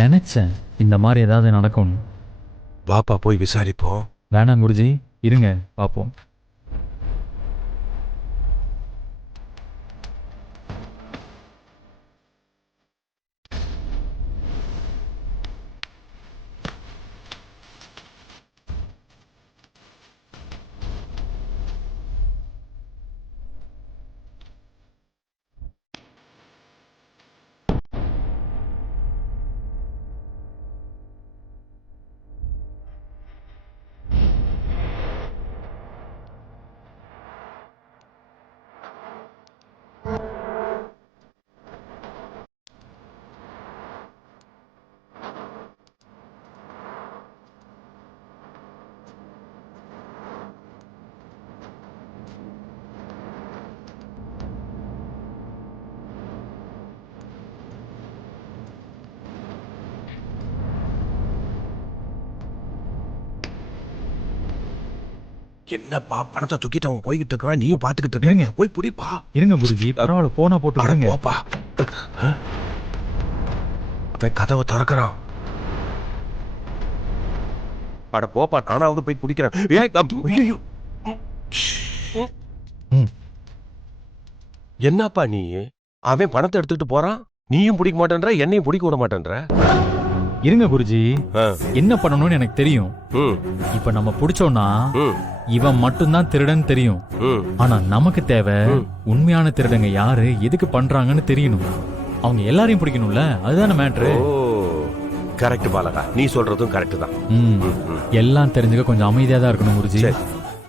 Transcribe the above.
நினைச்சேன் இந்த மாதிரி ஏதாவது நடக்கும். வாப்பா போய் விசாரிப்போம். வேணாம் குருஜி, இருங்க பார்ப்போம். என்னப்பா பணத்தை தூக்கிட்டு அவன் போய்கிட்டு இருக்கான், நீயும் பாத்துக்கிட்டு இருக்கீங்க. போய் புடிப்பா. இருங்க குருஜி, பரவாயில்ல, போனா போட்டு அட விடுங்க. போப்பா. அவன் கதவை திறக்கிறான். அட போப்பா, நானாவது போய் பிடிக்கிறேன். ஐயோ, என்னப்பா நீ? அவன் பணத்தை எடுத்துட்டு போறான், நீயும் பிடிக்க மாட்டேன்ற, என்னையும் பிடிக்க விட மாட்டேன்ற. இருங்க குருஜி, என்ன பண்ணணும்னு எனக்கு தெரியும். இப்ப நம்ம புடிச்சோம்னா இவன் மட்டும்தான் திருடன் தெரியும். ஆனா நமக்கு தேவை உண்மையான திருடங்க யாரு, எதுக்கு பண்றாங்கன்னு தெரியணும். அவங்க எல்லாரையும் பிடிக்கணும்ல, அதுதானே மேட்ரு. கரெக்ட் பாலகா, நீ சொல்றதும் கரெக்ட் தான். எல்லாம் தெரிஞ்சுக்க கொஞ்சம் அமைதியா தான் இருக்கணும் குருஜி.